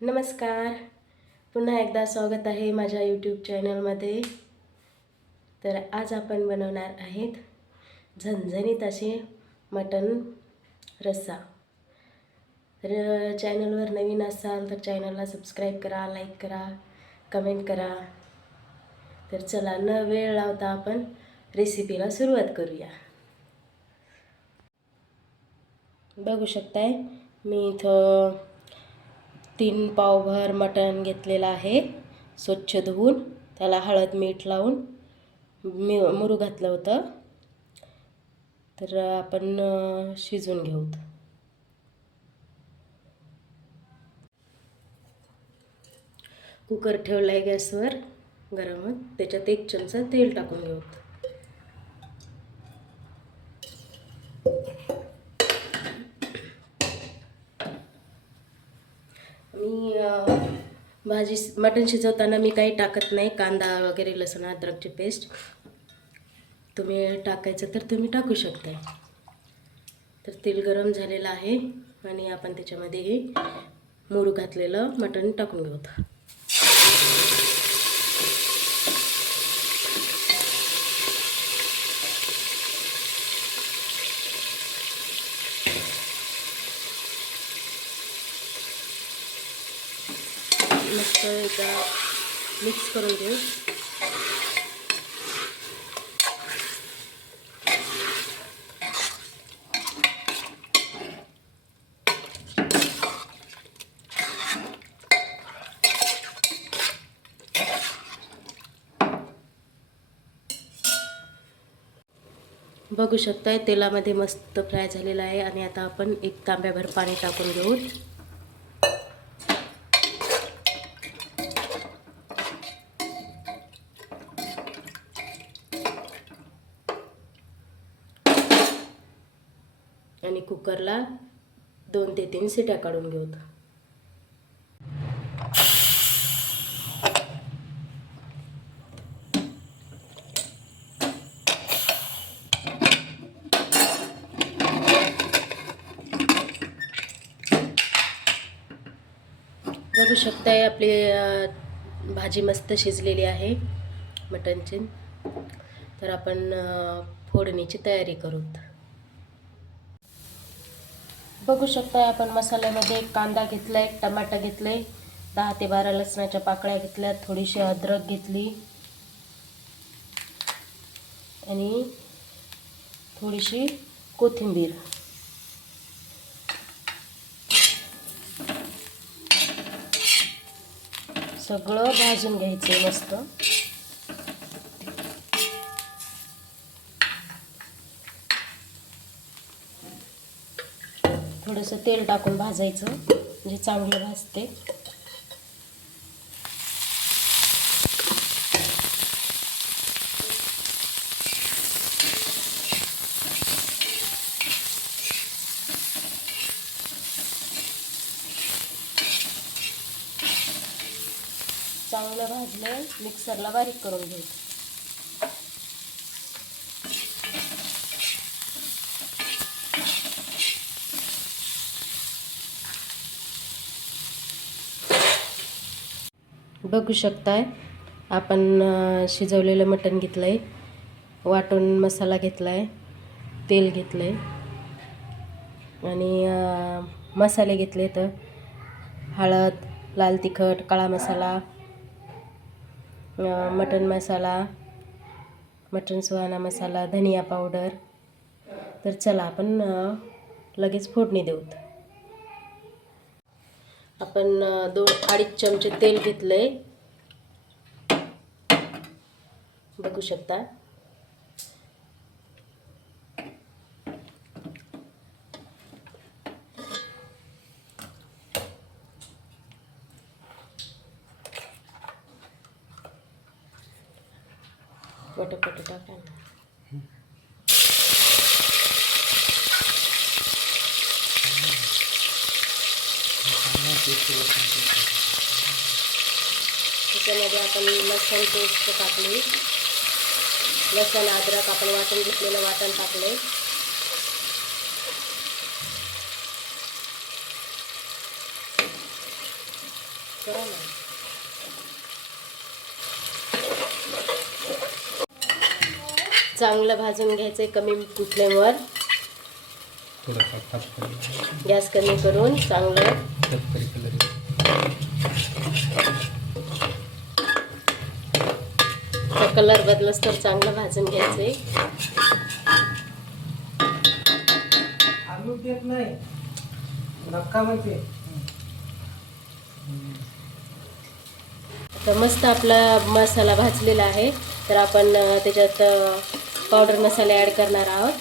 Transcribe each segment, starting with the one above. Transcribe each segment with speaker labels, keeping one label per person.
Speaker 1: नमस्कार. पुन्हा एकदा स्वागत आहे माझ्या यूट्यूब चॅनलमध्ये तर आज आपण बनवणार आहेत झणझणीत असे मटन रस्सा. तर चॅनलवर नवीन असाल तर चॅनलला सबस्क्राईब करा लाईक करा कमेंट करा. तर चला न वेळ लावता आपण रेसिपीला सुरुवात करूया. बघू शकताय मी इथं तीन पावभर मटण घेतलेलं आहे. स्वच्छ धुवून त्याला हळद मीठ लावून मी मुरू घातलं होतं. तर आपण शिजून शिजवून घेऊत कुकर ठेवला आहे गॅसवर गरम त्याच्यात एक चमचा तेल टाकून घेऊत मी भाजी मटण शिजवताना मी काही टाकत नाही. कांदा वगैरे लसूण अद्रकची पेस्ट. तुम्ही टाकायचं तर तुम्ही टाकू शकता तर तेल गरम झालेलं आहे आणि आपण त्याच्यामध्ये हे मोरू घातलेलं मटण टाकून घेऊ. तर एकदा मिक्स करून घेऊ बघू शकताय तेलामध्ये मस्त फ्राय झालेला आहे. आणि आता आपण एक तांब्याभर पाणी टाकून घेऊ. आणि कुकरला दोन ते तीन सिट्या काढून घेऊत बघू शकताय आपली भाजी मस्त शिजलेली आहे मटणची तर आपण फोडणीची तयारी करूत. बघू शकताय आपण मसाल्यामध्ये कांदा घेतलाय टमाटा आहे दहा ते बारा लसणाच्या पाकळ्या घेतल्या थोडीशी अद्रक घेतली. आणि थोडीशी कोथिंबीर. सगळं भाजून घ्यायचं मस्त. थोडंसं तेल टाकून भाजायचं म्हणजे चांगलं भाजते. चांगलं भाजलं मिक्सरला बारीक करून घ्यायचं. बघू शकताय. आपण शिजवलेलं मटण घेतलं आहे वाटून मसाला घेतला आहे तेल घेतलं आहे आणि मसाले घेतले तर हळद लाल तिखट काळा मसाला मटण मसाला मटण सुहाणा मसाला धनिया पावडर. तर चला आपण लगेच फोडणी देऊत. आपण दोन अडीच चमचे तेल घेतलं आहे बघू शकता. पटपट टाका ना त्याच्यामध्ये आपण लसण पेस्ट टाकली. लसण अद्रक आपण वाटून घेतलेलं वाटण टाकले. चांगलं भाजून घ्यायचं कमी फ्लेमवर
Speaker 2: फास्ट
Speaker 1: गॅस कमी करून चांगलं
Speaker 2: कलर
Speaker 1: कलर बदलस तर चांगलं भाजून घ्यायचंय.
Speaker 3: आलू देत नाही. नक्का
Speaker 1: तर मस्त आपला मसाला भाजलेला आहे. तर आपण त्याच्यात पावडर मसाले ॲड करणार आहोत.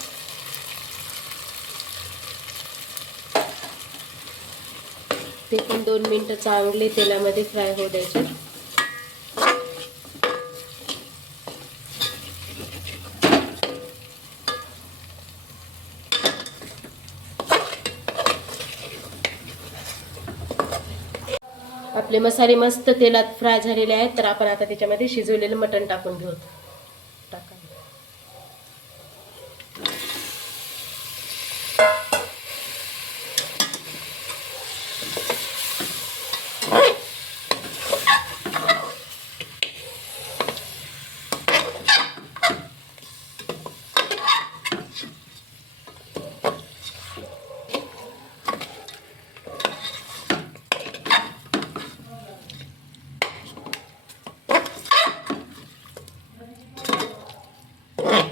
Speaker 1: ते पण दोन मिनटं चांगले तेलामध्ये फ्राय होऊ द्यायचे. आपले मसाले मस्त तेलात फ्राय झालेले आहेत तर आपण आता त्याच्यामध्ये शिजवलेलं मटण टाकून घेऊ टाका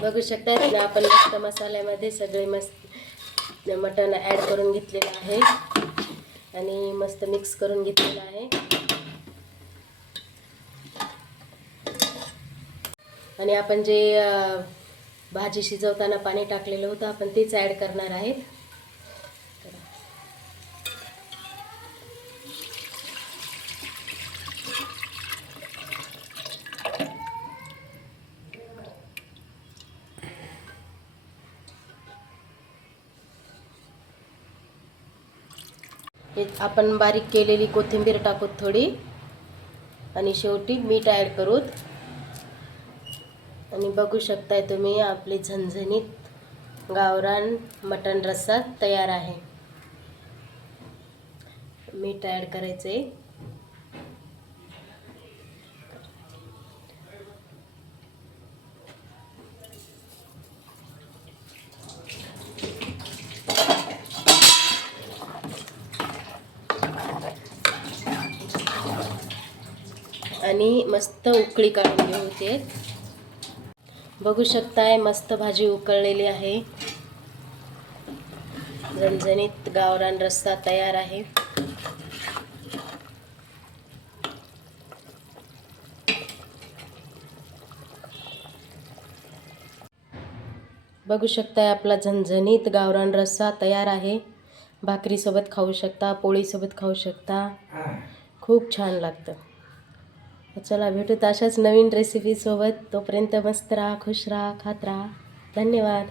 Speaker 1: बघू शकता ना आपण मस्त मसाल्यामध्ये सगळे मस्त मटण ॲड करून घेतलेलं आहे. आणि मस्त मिक्स करून घेतलेलं आहे. आणि आपण जे भाजी शिजवताना पाणी टाकलेलं होतं आपण तेच ॲड करणार आहेत. हे आपण बारीक केलेली कोथिंबीर टाकूत थोडी. आणि शेवटी मीठ ॲड करूत आणि बघू शकताय तुम्ही आपले झणझणीत गावरान मटण रस्सा तयार आहे. मीठ ॲड आहे आणि मस्त उकळी काढून घेऊ ते बघू शकताय मस्त भाजी उकळलेली आहे. झणझणीत गावरान रस्सा तयार आहे. बघू शकताय आपला झणझणीत गावरान रस्सा तयार आहे. भाकरीसोबत खाऊ शकता पोळीसोबत खाऊ शकता. खूप छान लागतं. चला भेटूत अशाच नवीन रेसिपीसोबत तोपर्यंत मस्त राहा खुश राहा खात राहा. धन्यवाद.